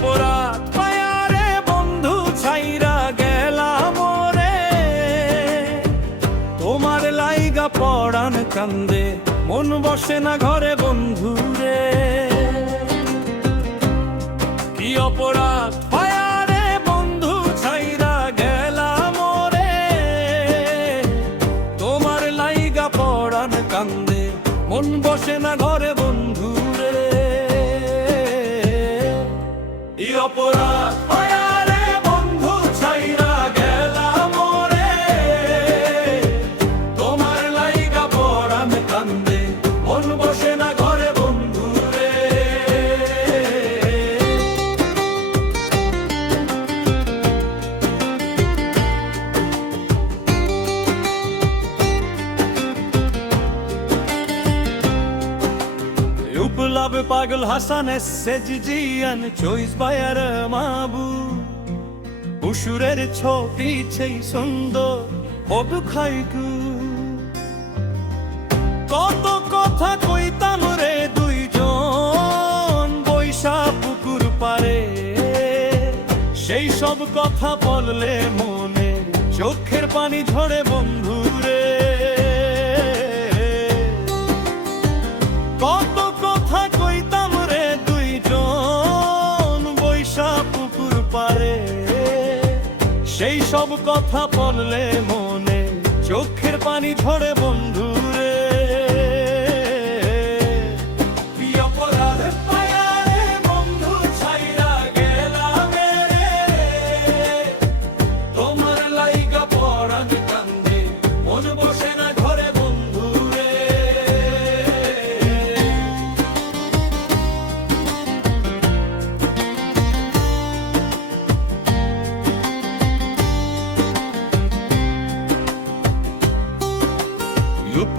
অপরাধ পায়ারে বন্ধু ছাইরা গেলাম রে, তোমার লাইগা পড়ান কান্দে মন বসে না ঘরে বন্ধু রে। কি অপরাধ পায়ারে বন্ধু ছাইরা গেলাম রে, তোমার লাইগা পড়ান কান্দে মন বসে না ঘরে বন্ধু রে। কি অপরাধ পায়ারে বন্ধু ছাইরা গেলাম রে, তোমার লাইগা পড়ান কান্দে মন বসে না ঘরে বন্ধু রে। Upulab pagal Hasan SJGN choice by Mabu Ushurer choti chei sundo hobu khaiku koto kotha koitam re duijon boisha pukur pare সেই সব কথা বললে মনে চোখের পানি ঝরে বন্ধু রে। কত কথা কইতাম রে দুইজন বৈশা পুকুর পারে, সেই সব কথা বললে মনে চোখের পানি ঝরে বন্ধু রে। কি অপরাধ পায়ারে বন্ধু ছাইরা গেলাম রে, তোমার লাইগা পড়ান কান্দে মন বসে না ঘরে বন্ধু রে।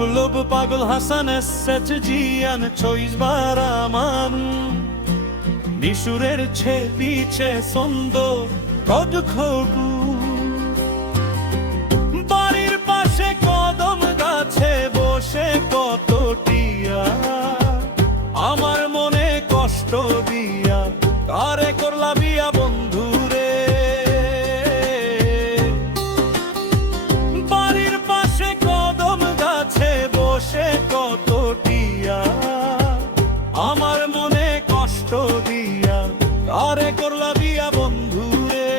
Uplob pagal Hasan SJGN choice baraman Nishurer che piche sondo kod khogu বাড়ির পাশে কদম গাছে বসে কত টিয়া আমার মনে কষ্ট দিয়া কারে করলা বিয়া বন্ধু রে। বাড়ির পাশে কদম গাছে বসে কত টিয়া আমার মনে কষ্ট দিয়া কারে করলা বিয়া বন্ধু রে।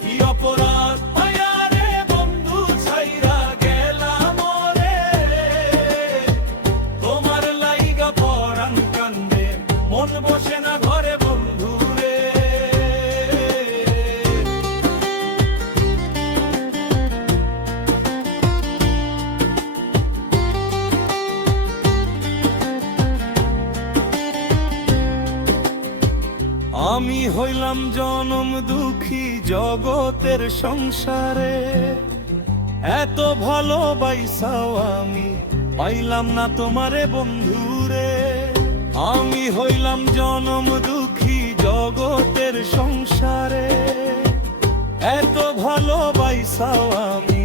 কি অপরাধ পায়ারে বন্ধু ছাইরা গেলাম রে, তোমার লাইগা পড়ান কান্দে মন বসে না ঘরে বন্ধু রে। আমি হইলাম জনম দুঃখী জগতের সংসারে, এত ভালোবাসাও আমি পাইলাম না তোমারে বন্ধু রে। আমি হইলাম জনম দুঃখী জগতের সংসারে, এত ভালোবাসাও আমি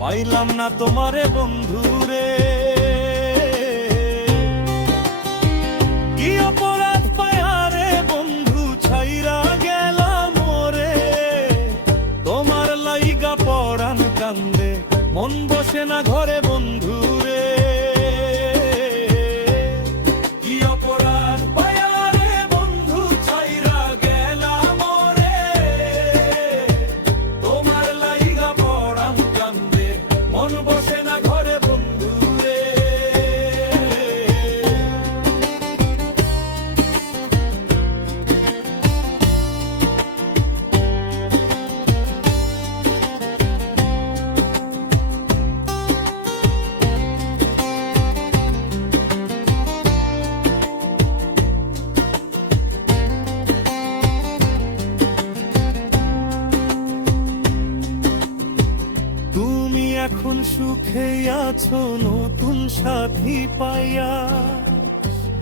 পাইলাম না তোমারে বন্ধু রে। কি অপরাধ পায়ারে বন্ধু ছাইরা গেলাম রে, তোমার লাইগা পড়ান কান্দে মন বসে না ঘরে বন্ধু রে। কি অপরাধ পায়ারে বন্ধু ছাইরা গেলাম রে, তোমার লাইগা পড়ান কান্দে মন বসে না ঘরে বন্ধু রে। এখন সুখে আছো নতুন সাথী পাইয়া,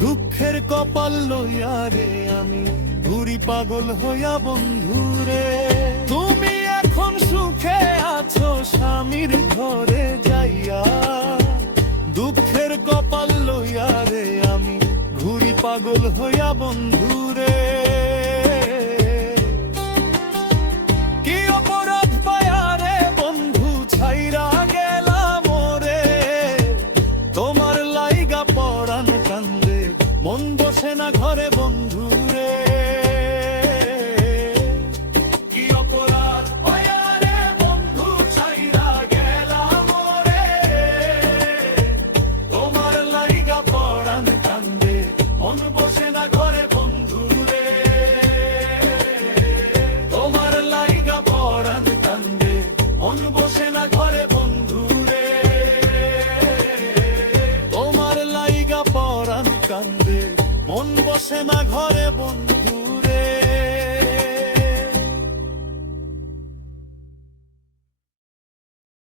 দুঃখের কপাল লইয়া রে আমি ঘুরি পাগল হইয়া বন্ধুরে। তুমি এখন সুখে আছো স্বামীর ঘরে যাইয়া, দুঃখের কপাল লইয়া রে আমি ঘুরি পাগল পাগল হইয়া বন্ধু